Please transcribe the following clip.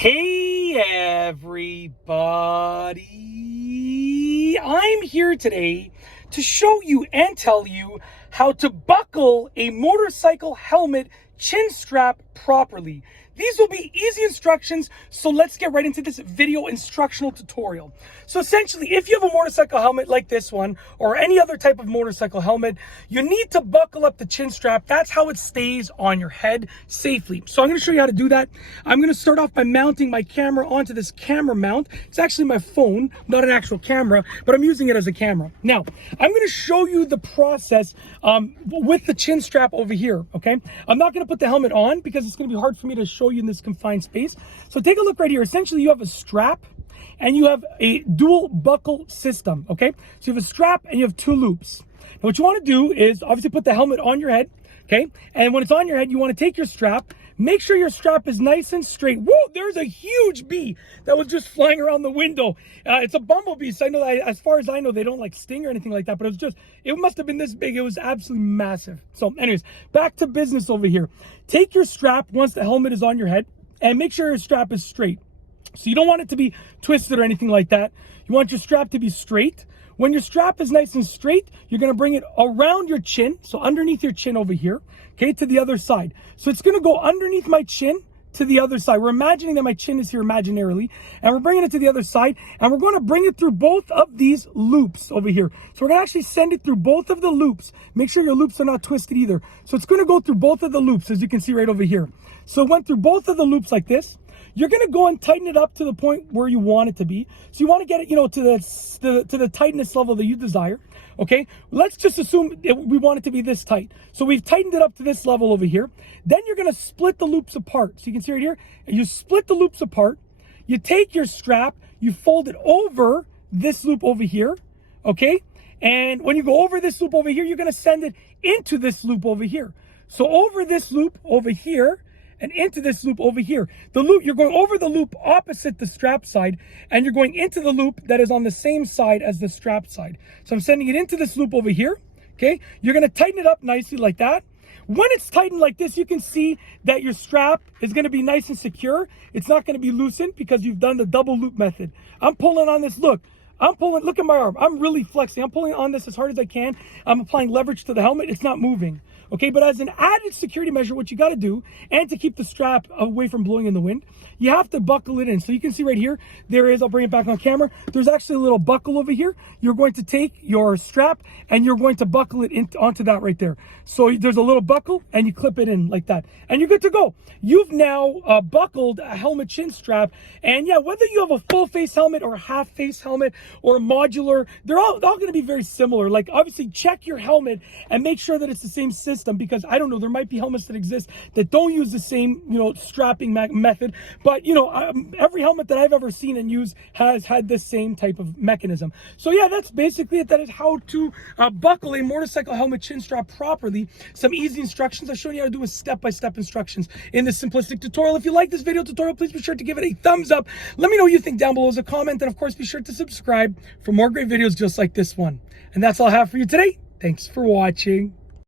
Hey everybody, I'm here today to show you and tell you how to buckle a motorcycle helmet chin strap properly. These will be easy instructions, so let's get right into this video instructional tutorial. So essentially, if you have a motorcycle helmet like this one, or any other type of motorcycle helmet, you need to buckle up the chin strap. That's how it stays on your head safely. So I'm going to show you how to do that. I'm going to start off by mounting my camera onto this camera mount. It's actually my phone, not an actual camera, but I'm using it as a camera. Now, I'm going to show you the process with the chin strap over here, okay? I'm not going to put the helmet on because it's going to be hard for me to show you in this confined space. So take a look right here. Essentially, you have a strap and you have a dual buckle system, okay? So you have a strap and you have two loops. Now what you want to do is obviously put the helmet on your head, okay? And when it's on your head, you want to take your strap, make sure your strap is nice and straight. Whoa, there's a huge bee that was just flying around the window. It's a bumblebee, so I know that, as far as I know, they don't like sting or anything like that, but it must have been this big. It was absolutely massive. So anyways, back to business over here. Take your strap once the helmet is on your head and make sure your strap is straight. So you don't want it to be twisted or anything like that. You want your strap to be straight. When your strap is nice and straight, you're going to bring it around your chin, so underneath your chin over here, okay, to the other side. So it's going to go underneath my chin to the other side. We're imagining that my chin is here imaginarily, and we're bringing it to the other side, and we're going to bring it through both of these loops over here. So we're going to actually send it through both of the loops. Make sure your loops are not twisted either. So it's going to go through both of the loops, as you can see right over here. So it went through both of the loops like this. You're going to go and tighten it up to the point where you want it to be. So you want to get it, to the tightness level that you desire. Okay, let's just assume we want it to be this tight. So we've tightened it up to this level over here. Then you're going to split the loops apart. So you can see right here, and you split the loops apart. You take your strap, you fold it over this loop over here. Okay, and when you go over this loop over here, you're going to send it into this loop over here. So over this loop over here, and into this loop over here. The loop, you're going over the loop opposite the strap side, and you're going into the loop that is on the same side as the strap side. So I'm sending it into this loop over here, okay? You're gonna tighten it up nicely like that. When it's tightened like this, you can see that your strap is gonna be nice and secure. It's not gonna be loosened because you've done the double loop method. I'm pulling on this, look at my arm. I'm really flexing. I'm pulling on this as hard as I can. I'm applying leverage to the helmet. It's not moving. Okay, but as an added security measure, what you got to do, and to keep the strap away from blowing in the wind, you have to buckle it in. So you can see right here, I'll bring it back on camera. There's actually a little buckle over here. You're going to take your strap and you're going to buckle it onto that right there. So there's a little buckle and you clip it in like that. And you're good to go. You've now buckled a helmet chin strap. And yeah, whether you have a full face helmet or a half face helmet or a modular, they're all going to be very similar. Like obviously check your helmet and make sure that it's the same system, because I don't know, there might be helmets that exist that don't use the same, strapping method. But, every helmet that I've ever seen and used has had the same type of mechanism. So yeah, that's basically it. That is how to buckle a motorcycle helmet chin strap properly. Some easy instructions. I've shown you how to do with step-by-step instructions in this simplistic tutorial. If you like this video tutorial, please be sure to give it a thumbs up. Let me know what you think down below as a comment. And of course, be sure to subscribe for more great videos just like this one. And that's all I have for you today. Thanks for watching.